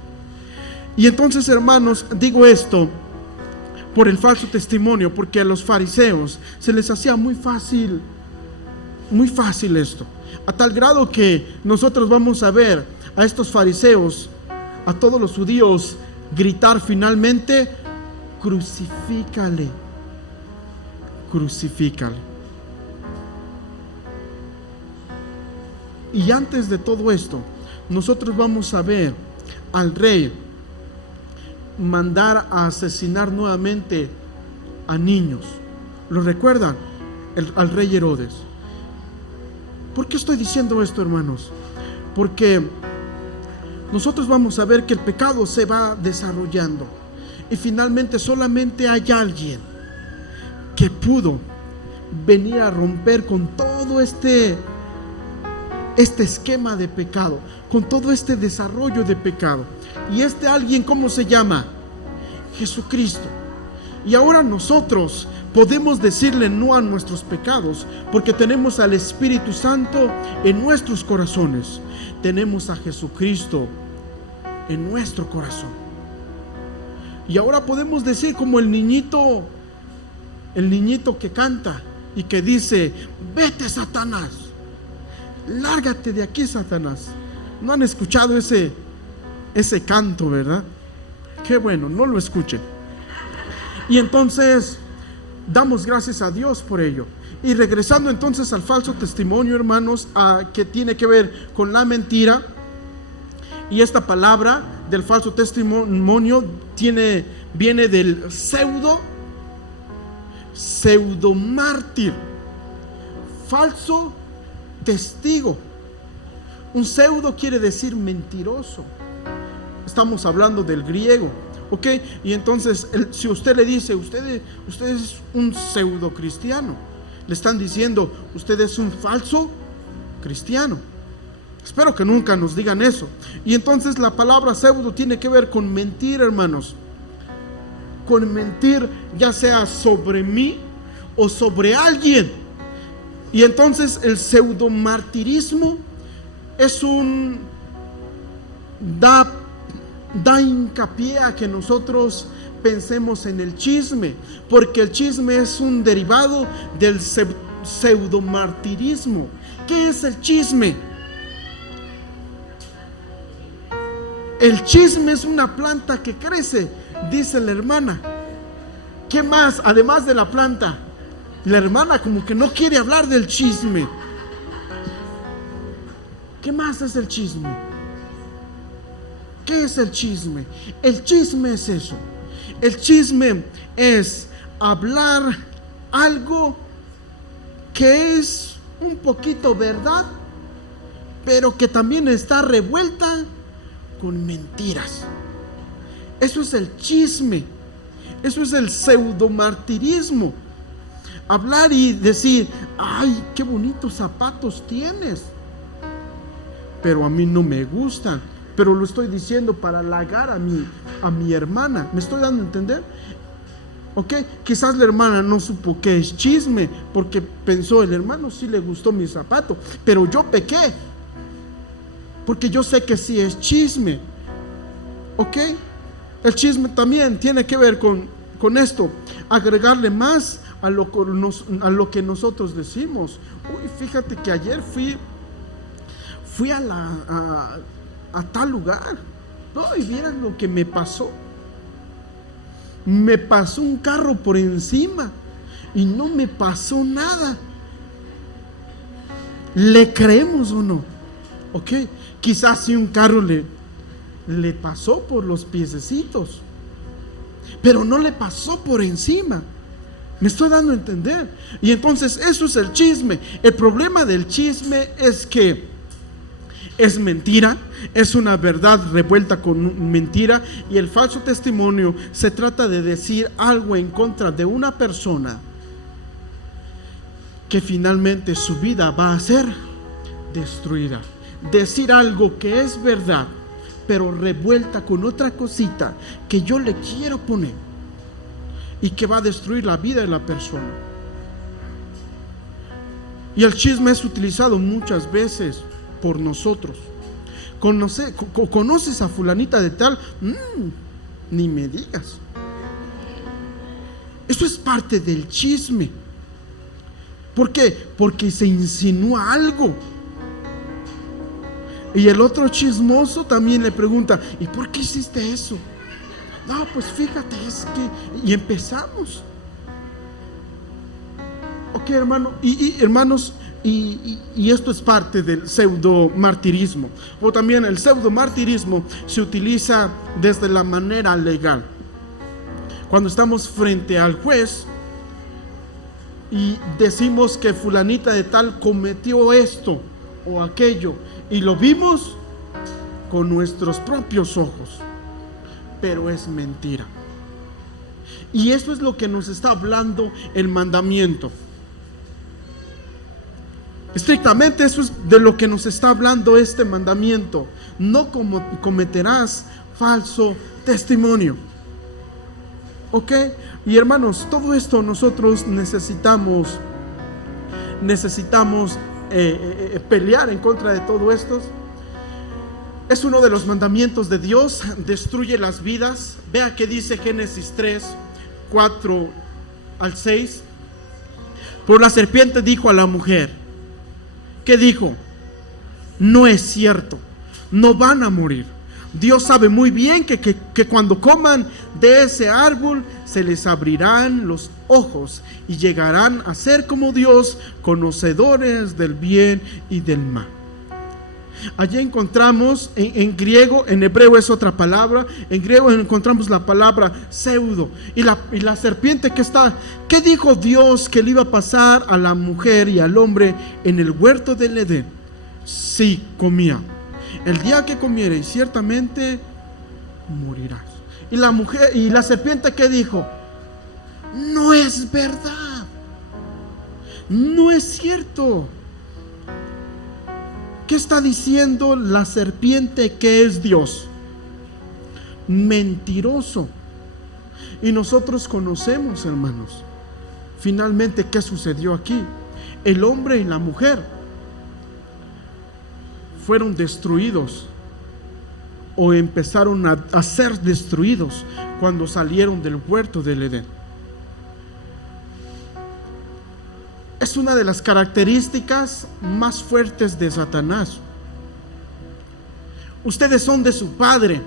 Y entonces, hermanos, digo esto por el falso testimonio, porque a los fariseos se les hacía muy fácil esto, a tal grado que nosotros vamos a ver a estos fariseos, a todos los judíos, gritar finalmente: crucifícale, crucifícale. Y antes de todo esto, nosotros vamos a ver al rey mandar a asesinar nuevamente a niños. ¿Lo recuerdan? Al rey Herodes. ¿Por qué estoy diciendo esto, hermanos? Porque nosotros vamos a ver que el pecado se va desarrollando y finalmente solamente hay alguien que pudo venir a romper con todo este esquema de pecado, con todo este desarrollo de pecado. Y este alguien, ¿cómo se llama? Jesucristo. Y ahora nosotros podemos decirle no a nuestros pecados, porque tenemos al Espíritu Santo en nuestros corazones. Tenemos a Jesucristo en nuestro corazón. Y ahora podemos decir como el niñito que canta y que dice: vete, Satanás, lárgate de aquí, Satanás. ¿No han escuchado ese canto, verdad? Qué bueno, no lo escuchen. Y entonces damos gracias a Dios por ello. Y regresando entonces al falso testimonio, hermanos, que tiene que ver con la mentira. Y esta palabra del falso testimonio viene del pseudomártir, falso testigo. Un pseudo quiere decir mentiroso. Estamos hablando del griego, ¿ok? Y entonces, si usted le dice: usted es un pseudo cristiano, le están diciendo: usted es un falso cristiano. Espero que nunca nos digan eso. Y entonces la palabra pseudo tiene que ver con mentir, hermanos, con mentir, ya sea sobre mí o sobre alguien. Y entonces el pseudomartirismo es da hincapié a que nosotros pensemos en el chisme, porque el chisme es un derivado del pseudomartirismo. ¿Qué es el chisme? El chisme es una planta que crece, dice la hermana. ¿Qué más? Además de la planta, la hermana como que no quiere hablar del chisme. ¿Qué más es el chisme? ¿Qué es el chisme? El chisme es eso. El chisme es hablar algo que es un poquito verdad, pero que también está revuelta con mentiras. Eso es el chisme. Eso es el pseudomartirismo. Hablar y decir: ay, qué bonitos zapatos tienes, pero a mí no me gustan, pero lo estoy diciendo para halagar a mi hermana. ¿Me estoy dando a entender? Ok, quizás la hermana no supo que es chisme, porque pensó: el hermano sí le gustó mi zapato, pero yo pequé, porque yo sé que sí es chisme. Ok, el chisme también tiene que ver con esto, agregarle más a lo que nosotros decimos. Uy, fíjate que ayer fui a tal lugar, no, y vieran lo que me pasó. Me pasó un carro por encima y no me pasó nada. ¿Le creemos o no? Ok, quizás si un carro le pasó por los piececitos, pero no le pasó por encima. Me estoy dando a entender. Y entonces eso es el chisme. El problema del chisme es que es mentira, es una verdad revuelta con mentira. Y el falso testimonio se trata de decir algo en contra de una persona que finalmente su vida va a ser destruida. Decir algo que es verdad, pero revuelta con otra cosita que yo le quiero poner y que va a destruir la vida de la persona. Y el chisme es utilizado muchas veces por nosotros. ¿Conoces a fulanita de tal? Ni me digas. Eso es parte del chisme. ¿Por qué? Porque se insinúa algo. Y el otro chismoso también le pregunta: ¿y por qué hiciste eso? No, pues fíjate, es que... Y empezamos. Ok, hermano, hermanos, y esto es parte del pseudomartirismo. O también el pseudomartirismo se utiliza desde la manera legal. Cuando estamos frente al juez y decimos que fulanita de tal cometió esto o aquello, y lo vimos con nuestros propios ojos, pero es mentira. Y eso es lo que nos está hablando el mandamiento. Estrictamente eso es de lo que nos está hablando este mandamiento: no cometerás falso testimonio. Ok, y hermanos, todo esto nosotros necesitamos pelear en contra de todo esto. Es uno de los mandamientos de Dios, destruye las vidas. Vea que dice Génesis 3, 4 al 6. Por la serpiente dijo a la mujer, ¿qué dijo? No es cierto, no van a morir. Dios sabe muy bien que cuando coman de ese árbol se les abrirán los ojos y llegarán a ser como Dios, conocedores del bien y del mal. Allí encontramos en griego, en hebreo es otra palabra. En griego encontramos la palabra pseudo. Y la serpiente ¿qué dijo Dios que le iba a pasar a la mujer y al hombre en el huerto del Edén? Sí, comía. El día que comiereis ciertamente morirás. Y la serpiente, ¿qué dijo? No es verdad, no es cierto. ¿Qué está diciendo la serpiente que es Dios? Mentiroso. Y nosotros conocemos, hermanos, finalmente qué sucedió aquí. El hombre y la mujer fueron destruidos, o empezaron a ser destruidos cuando salieron del huerto del Edén. Es una de las características más fuertes de Satanás. Ustedes son de su padre,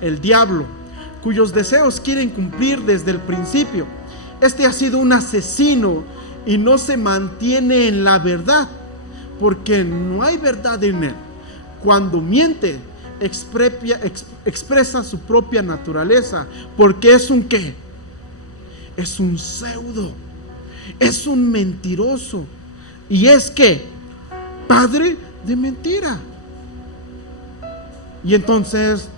el diablo, cuyos deseos quieren cumplir desde el principio. Este ha sido un asesino y no se mantiene en la verdad, porque no hay verdad en él. Cuando miente, expresa su propia naturaleza, porque es un ¿qué? Es un pseudo, es un mentiroso, y es que padre de mentira. Y entonces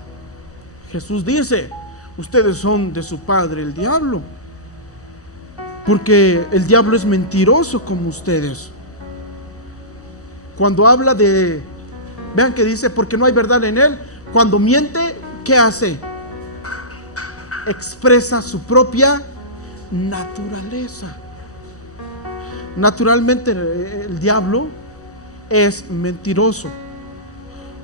Jesús dice: ustedes son de su padre el diablo, porque el diablo es mentiroso como ustedes. Cuando habla de, vean que dice, porque no hay verdad en él. Cuando miente, ¿qué hace? Expresa su propia naturaleza. Naturalmente el diablo es mentiroso.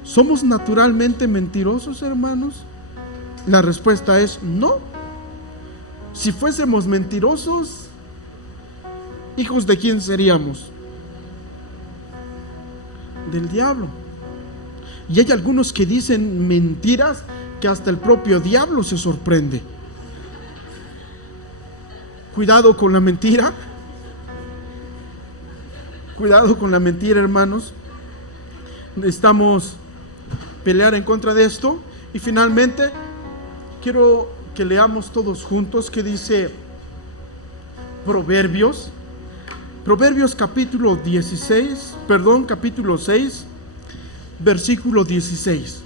¿Somos naturalmente mentirosos, hermanos? La respuesta es no. Si fuésemos mentirosos, ¿hijos de quién seríamos? Del diablo. Y hay algunos que dicen mentiras que hasta el propio diablo se sorprende. Cuidado con la mentira. Cuidado con la mentira, hermanos. Necesitamos pelear en contra de esto. Y finalmente quiero que leamos todos juntos que dice Proverbios capítulo 6, versículo 16.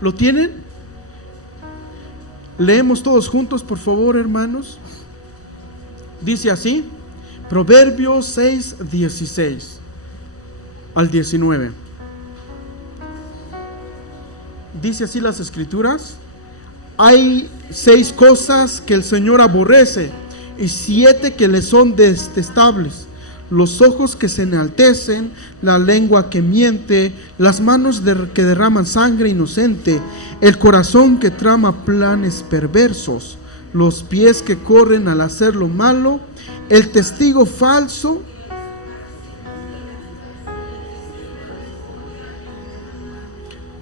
¿Lo tienen? Leemos todos juntos, por favor, hermanos. Dice así, Proverbios 6, 16 al 19. Dice así las escrituras: hay 6 cosas que el Señor aborrece, y 7 que le son detestables: los ojos que se enaltecen, la lengua que miente, las manos que derraman sangre inocente, el corazón que trama planes perversos, los pies que corren al hacer lo malo, el testigo falso,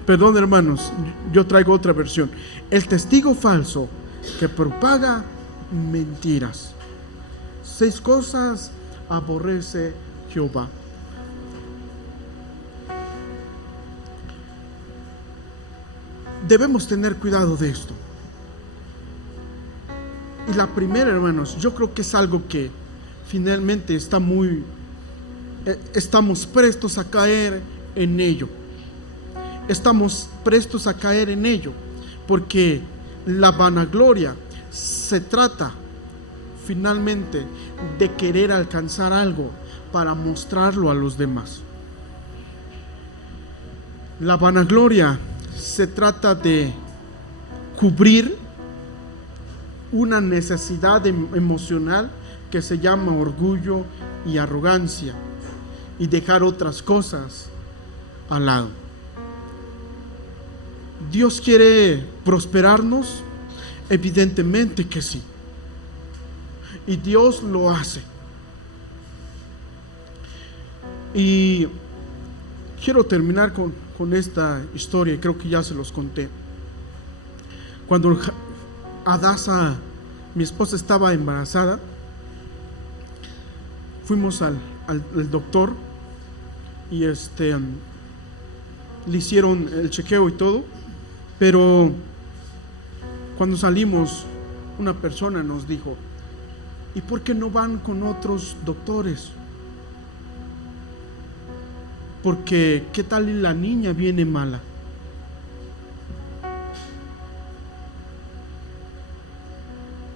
perdón, hermanos, yo traigo otra versión, el testigo falso que propaga mentiras. 6 cosas aborrece Jehová. Debemos tener cuidado de esto. Y la primera, hermanos, yo creo que es algo que finalmente estamos prestos a caer en ello. Estamos prestos a caer en ello, porque la vanagloria se trata finalmente de querer alcanzar algo para mostrarlo a los demás. La vanagloria se trata de cubrir una necesidad emocional que se llama orgullo y arrogancia, y dejar otras cosas al lado. ¿Dios quiere prosperarnos? Evidentemente que sí. Y Dios lo hace. Y quiero terminar con esta historia, creo que ya se los conté. Cuando Adasa, mi esposa, estaba embarazada, fuimos al doctor y le hicieron el chequeo y todo, pero cuando salimos, una persona nos dijo: ¿y por qué no van con otros doctores? Porque ¿qué tal y la niña viene mala?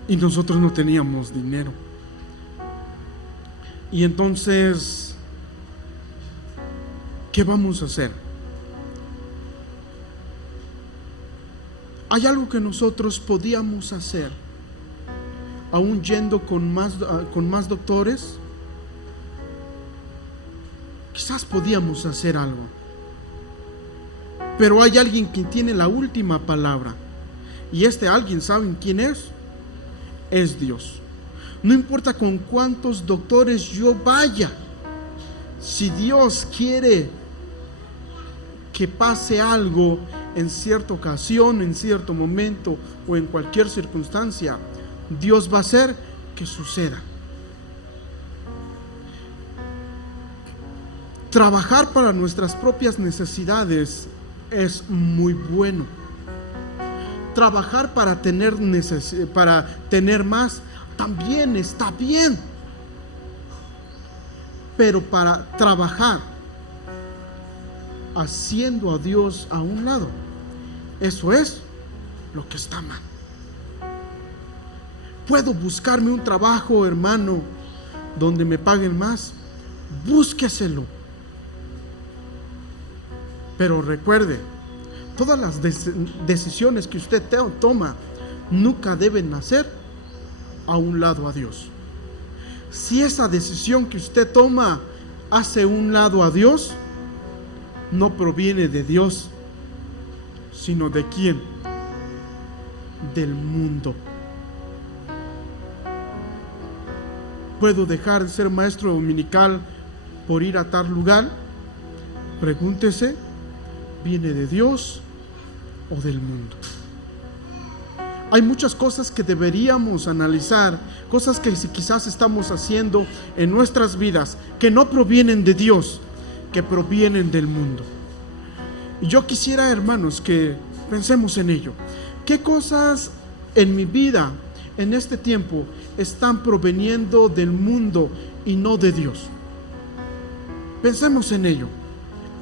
Y nosotros no teníamos dinero. Y entonces, ¿qué vamos a hacer? Hay algo que nosotros podíamos hacer, aún yendo con más doctores. Quizás podíamos hacer algo, pero hay alguien que tiene la última palabra, y este alguien, ¿saben quién es? Es Dios. No importa con cuántos doctores yo vaya, si Dios quiere que pase algo en cierta ocasión, en cierto momento o en cualquier circunstancia, Dios va a hacer que suceda. Trabajar para nuestras propias necesidades es muy bueno. Trabajar para tener más también está bien. Pero para trabajar haciendo a Dios a un lado, eso es lo que está mal. Puedo buscarme un trabajo, hermano, donde me paguen más. Búsqueselo. Pero recuerde, todas las decisiones que usted toma nunca deben hacer a un lado a Dios. Si esa decisión que usted toma hace un lado a Dios, no proviene de Dios, sino de ¿quién? Del mundo. ¿Puedo dejar de ser maestro dominical por ir a tal lugar? Pregúntese, ¿viene de Dios o del mundo? Hay muchas cosas que deberíamos analizar, cosas que quizás estamos haciendo en nuestras vidas que no provienen de Dios, que provienen del mundo. Y yo quisiera, hermanos, que pensemos en ello. ¿Qué cosas en mi vida, en este tiempo, están proveniendo del mundo y no de Dios? Pensemos en ello,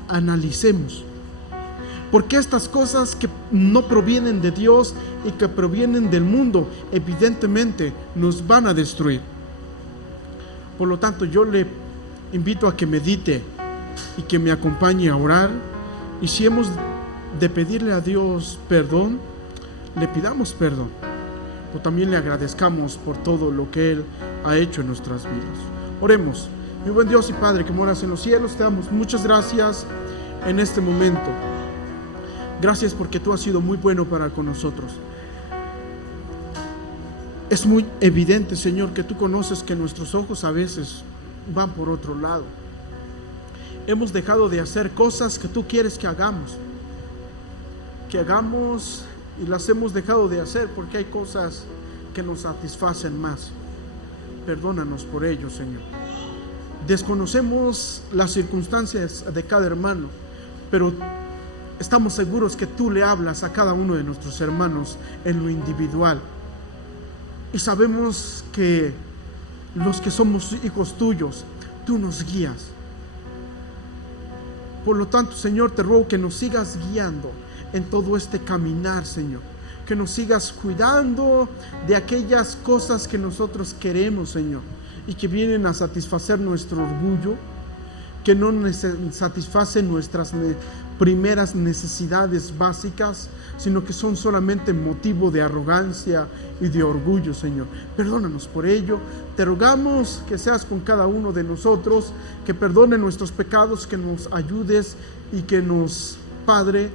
analicemos. Porque estas cosas que no provienen de Dios y que provienen del mundo, evidentemente nos van a destruir. Por lo tanto, yo le invito a que medite y que me acompañe a orar. Y si hemos de pedirle a Dios perdón, le pidamos perdón. O también le agradezcamos por todo lo que Él ha hecho en nuestras vidas. Oremos. Mi buen Dios y Padre que moras en los cielos, te damos muchas gracias en este momento. Gracias porque tú has sido muy bueno para con nosotros. Es muy evidente, Señor, que tú conoces que nuestros ojos a veces van por otro lado. Hemos dejado de hacer cosas que tú quieres que hagamos y las hemos dejado de hacer porque hay cosas que nos satisfacen más. Perdónanos por ello, Señor. Desconocemos las circunstancias de cada hermano, pero estamos seguros que tú le hablas a cada uno de nuestros hermanos en lo individual. Y sabemos que los que somos hijos tuyos, tú nos guías. Por lo tanto, Señor, te ruego que nos sigas guiando en todo este caminar, Señor. Que nos sigas cuidando de aquellas cosas que nosotros queremos, Señor, y que vienen a satisfacer nuestro orgullo, que no satisfacen nuestras primeras necesidades básicas, sino que son solamente motivo de arrogancia y de orgullo, Señor. Perdónanos por ello. Te rogamos que seas con cada uno de nosotros, que perdone nuestros pecados, que nos ayudes y que nos, Padre,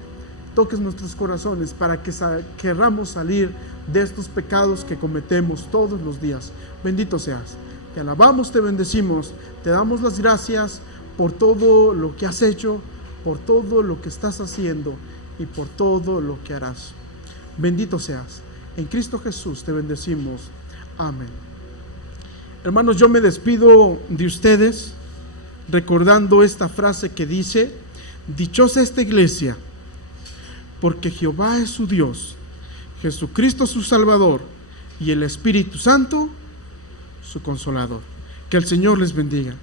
toques nuestros corazones para que querramos salir de estos pecados que cometemos todos los días. Bendito seas. Te alabamos, te bendecimos, te damos las gracias por todo lo que has hecho, por todo lo que estás haciendo y por todo lo que harás. Bendito seas. En Cristo Jesús te bendecimos. Amén. Hermanos, yo me despido de ustedes recordando esta frase que dice: dichosa esta iglesia, porque Jehová es su Dios, Jesucristo su Salvador y el Espíritu Santo su Consolador. Que el Señor les bendiga.